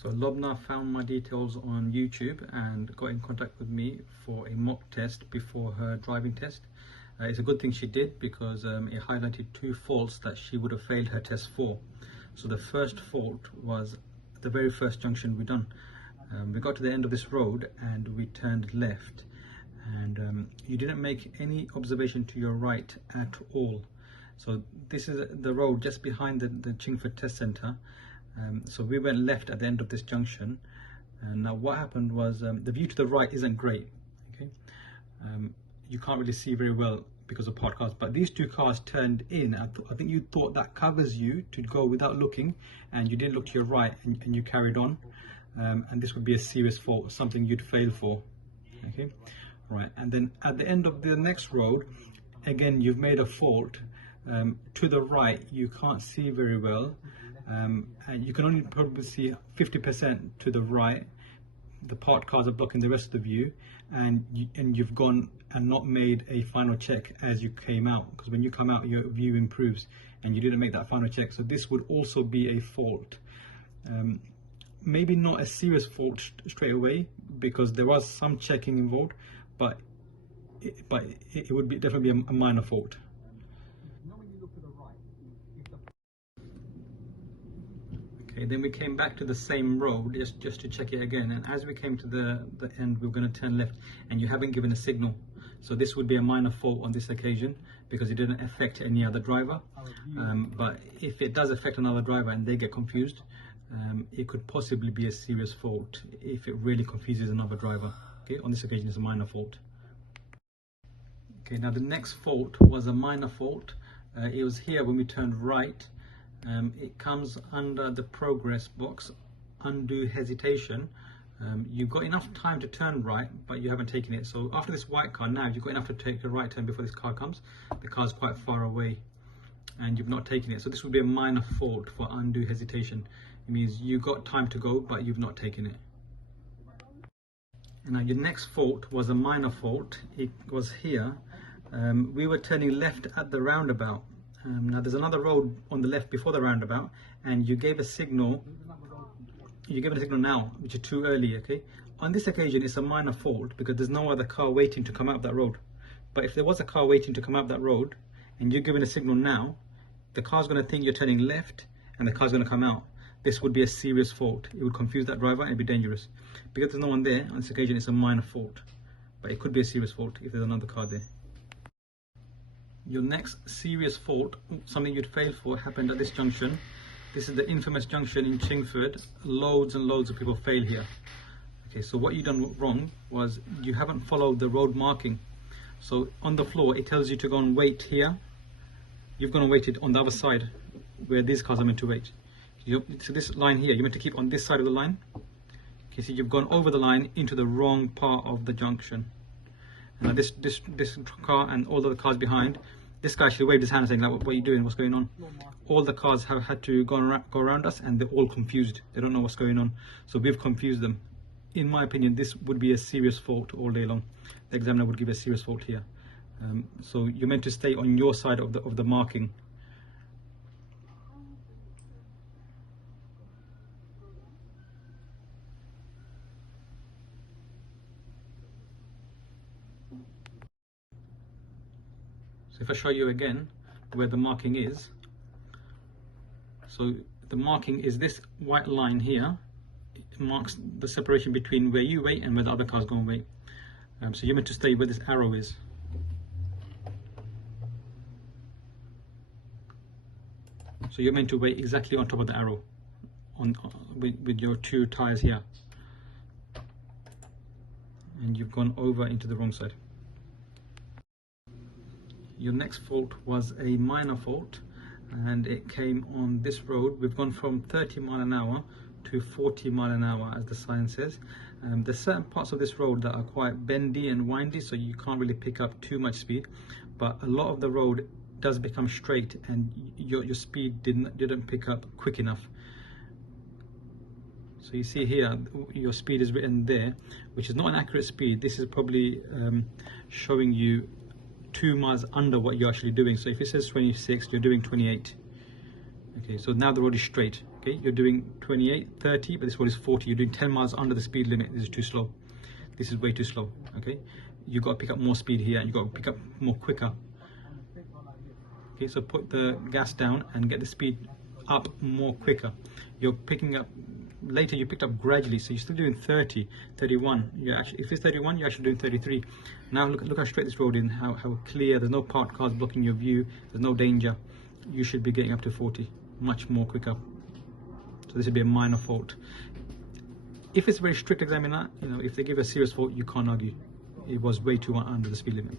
So Lobna found my details on YouTube and got in contact with me for a mock test before her driving test. It's a good thing she did because it highlighted two faults that she would have failed her test for. So the first fault was the very first junction we done. We got to the end of this road and we turned left, and you didn't make any observation to your right at all. So this is the road just behind the Chingford test centre. So we went left at the end of this junction, and now what happened was the view to the right isn't great. Okay, you can't really see very well because of parked cars, but these two cars turned in. I think you thought that covers you to go without looking, and you didn't look to your right, and you carried on, and this would be a serious fault, something you'd fail for. Okay, right, and then at the end of the next road, again you've made a fault. To the right you can't see very well, and you can only probably see 50% to the right. The parked cars are blocking the rest of the view, and you've gone and not made a final check as you came out, because when you come out your view improves, and you didn't make that final check. So this would also be a fault. Maybe not a serious fault straight away because there was some checking involved, but it would be definitely a minor fault. Okay, then we came back to the same road just to check it again, and as we came to the end, we were going to turn left, and you haven't given a signal. So this would be a minor fault on this occasion because it didn't affect any other driver. But if it does affect another driver and they get confused, it could possibly be a serious fault if it really confuses another driver. Okay, on this occasion it's a minor fault. Okay, now the next fault was a minor fault. It was here when we turned right. It comes under the progress box, undue hesitation. You've got enough time to turn right, but you haven't taken it. So after this white car, now you've got enough to take a right turn before this car comes. The car's quite far away and you've not taken it. So this would be a minor fault for undue hesitation. It means you got time to go, but you've not taken it. Now your next fault was a minor fault. It was here. We were turning left at the roundabout. Now there's another road on the left before the roundabout, and you gave a signal. You gave it a signal now, which is too early. Okay, on this occasion it's a minor fault because there's no other car waiting to come up that road. But if there was a car waiting to come up that road and you're giving a signal now, the car's going to think you're turning left and the car's going to come out. This would be a serious fault. It would confuse that driver and it'd be dangerous. Because there's no one there, on this occasion it's a minor fault, but it could be a serious fault if there's another car there. Your next serious fault, something you'd fail for, happened at this junction. This is the infamous junction in Chingford. Loads and loads of people fail here. Okay, so what you done wrong was you haven't followed the road marking. So on the floor it tells you to go and wait here. You've gone and waited on the other side where these cars are meant to wait. So this line here, you're meant to keep on this side of the line. Okay, so you've gone over the line into the wrong part of the junction. Now this car and all the other cars behind, this guy actually waved his hand saying, like, what are you doing? What's going on? All the cars have had to go around us, and they're all confused. They don't know what's going on. So we've confused them. In my opinion, this would be a serious fault all day long. The examiner would give a serious fault here. So you're meant to stay on your side of the marking. So if I show you again where the marking is, so the marking is this white line here. It marks the separation between where you wait and where the other cars go and wait. So you're meant to stay where this arrow is. So you're meant to wait exactly on top of the arrow, with your two tires here. And you've gone over into the wrong side. Your next fault was a minor fault, and it came on this road. We've gone from 30 mile an hour to 40 mile an hour, as the sign says. There's certain parts of this road that are quite bendy and windy, so you can't really pick up too much speed, but a lot of the road does become straight, and your speed didn't pick up quick enough. So you see here, your speed is written there, which is not an accurate speed. This is probably showing you 2 miles under what you're actually doing. So if it says 26, you're doing 28. Okay, so now the road is straight. Okay, okay, you're doing 28, 30, but this one is 40. You're doing 10 miles under the speed limit. This is too slow. This is way too slow, okay? You've got to pick up more speed here. You've got to pick up more quicker. Okay, so put the gas down and get the speed up more quicker. You're picking up, later you picked up gradually, so you're still doing 30, 31. You're actually, if it's 31, you're actually doing 33. Now look how straight this road is, how clear. There's no parked cars blocking your view. There's no danger. You should be getting up to 40, much more quicker. So this would be a minor fault. If it's a very strict examiner, you know, if they give a serious fault, you can't argue. It was way too under the speed limit.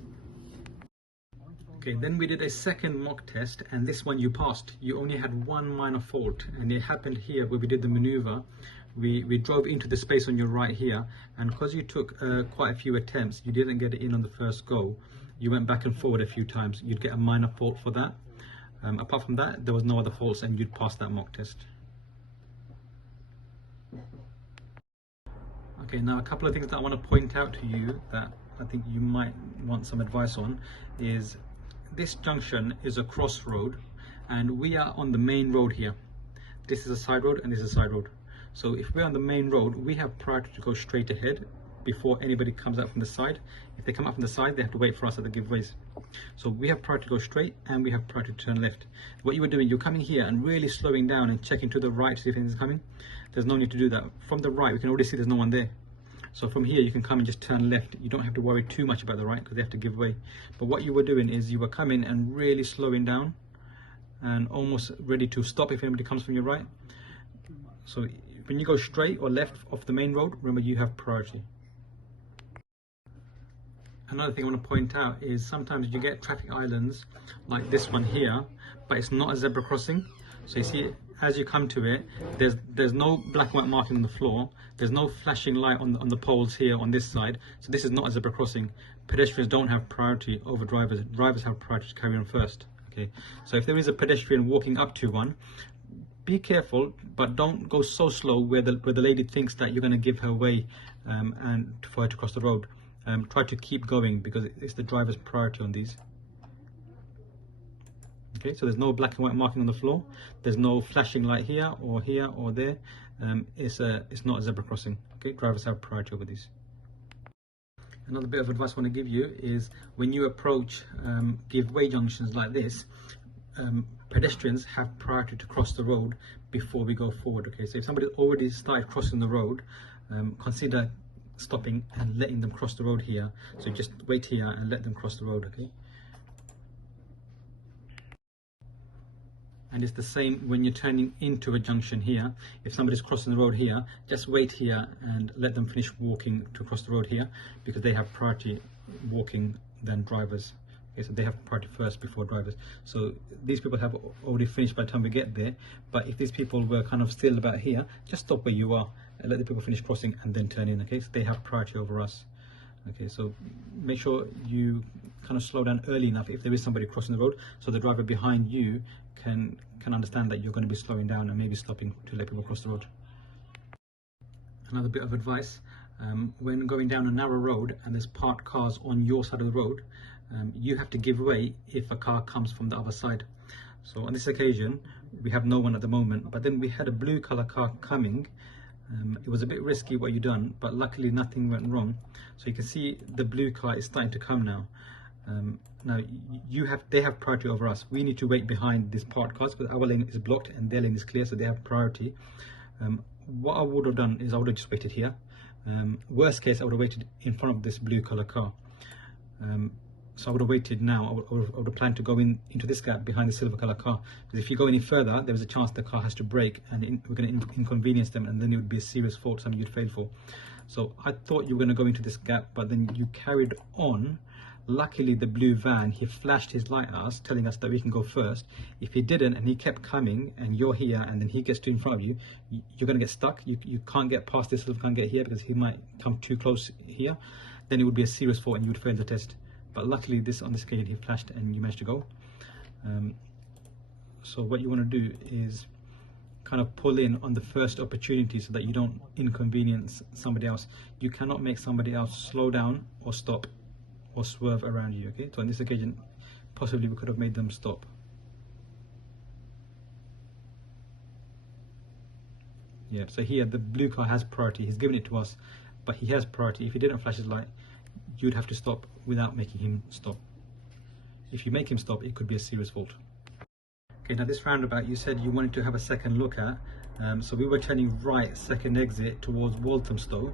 Okay, then we did a second mock test, and this one you passed. You only had one minor fault, and it happened here where we did the maneuver. We drove into the space on your right here, and because you took quite a few attempts, you didn't get it in on the first go. You went back and forward a few times. You'd get a minor fault for that. Apart from that, there was no other faults, and you'd pass that mock test. Okay, now a couple of things that I want to point out to you that I think you might want some advice on is this junction is a crossroad, and we are on the main road here. This is a side road and this is a side road. So if we're on the main road, we have priority to go straight ahead before anybody comes out from the side. If they come up from the side, they have to wait for us at the giveaways. So we have priority to go straight and we have priority to turn left. What you were doing, you're coming here and really slowing down and checking to the right to see if anything's coming. There's no need to do that. From the right, we can already see there's no one there. So from here, you can come and just turn left. You don't have to worry too much about the right because they have to give way. But what you were doing is you were coming and really slowing down and almost ready to stop if anybody comes from your right. So when you go straight or left off the main road, remember you have priority. Another thing I want to point out is sometimes you get traffic islands like this one here, but it's not a zebra crossing. So you see, as you come to it, there's no black and white marking on the floor. There's no flashing light on the poles here on this side. So this is not a zebra crossing. Pedestrians don't have priority over drivers. Drivers have priority to carry on first. Okay. So if there is a pedestrian walking up to one, be careful, but don't go so slow where the lady thinks that you're going to give her way and for her to cross the road. Try to keep going because it's the driver's priority on these. Okay, so there's no black and white marking on the floor. There's no flashing light here or there. It's not a zebra crossing. Okay, drivers have priority over these. Another bit of advice I want to give you is when you approach give way junctions like this, pedestrians have priority to cross the road before we go forward. Okay, so if somebody already started crossing the road, consider stopping and letting them cross the road here. So just wait here and let them cross the road. Okay. And it's the same when you're turning into a junction here. If somebody's crossing the road here, just wait here and let them finish walking to cross the road here because they have priority walking than drivers. Okay, so they have priority first before drivers. So these people have already finished by the time we get there. But if these people were kind of still about here, just stop where you are and let the people finish crossing and then turn in. Okay, so they have priority over us. Okay, so make sure you kind of slow down early enough if there is somebody crossing the road, so the driver behind you can understand that you're going to be slowing down and maybe stopping to let people cross the road. Another bit of advice, when going down a narrow road and there's parked cars on your side of the road, you have to give way if a car comes from the other side. So on this occasion, we have no one at the moment, but then we had a blue color car coming. It was a bit risky what you done, but luckily nothing went wrong. So you can see the blue car is starting to come now. Now they have priority over us. We need to wait behind these parked cars because our lane is blocked and their lane is clear, so they have priority. What I would have done is I would have just waited here. Worst case, I would have waited in front of this blue color car. So I would have waited now. I would have planned to go into this gap behind the silver color car. Because if you go any further, there's a chance the car has to brake and we're going to inconvenience them, and then it would be a serious fault, something you'd fail for. So I thought you were going to go into this gap, but then you carried on. Luckily, the blue van, he flashed his light at us, telling us that we can go first. If he didn't and he kept coming and you're here and then he gets to in front of you, you're going to get stuck. You can't get past this, can't get here because he might come too close here. Then it would be a serious fault and you would fail the test. But luckily on this occasion he flashed and you managed to go. So what you want to do is kind of pull in on the first opportunity so that you don't inconvenience somebody else. You cannot make somebody else slow down or stop or swerve around you. Okay, so on this occasion possibly we could have made them stop. Yeah, so here the blue car has priority. He's given it to us, but he has priority. If he didn't flash his light, you'd have to stop without making him stop. If you make him stop, it could be a serious fault. Okay, now this roundabout you said you wanted to have a second look at. So we were turning right, second exit towards Walthamstow.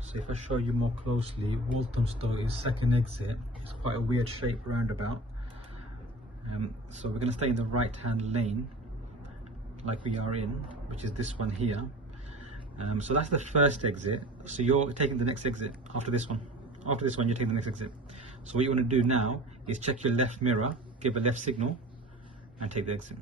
So if I show you more closely, Walthamstow is second exit. It's quite a weird shape roundabout. So we're going to stay in the right hand lane like we are in, which is this one here. So that's the first exit. So you're taking the next exit after this one. After this one, you're taking the next exit. So what you want to do now is check your left mirror, give a left signal, and take the exit.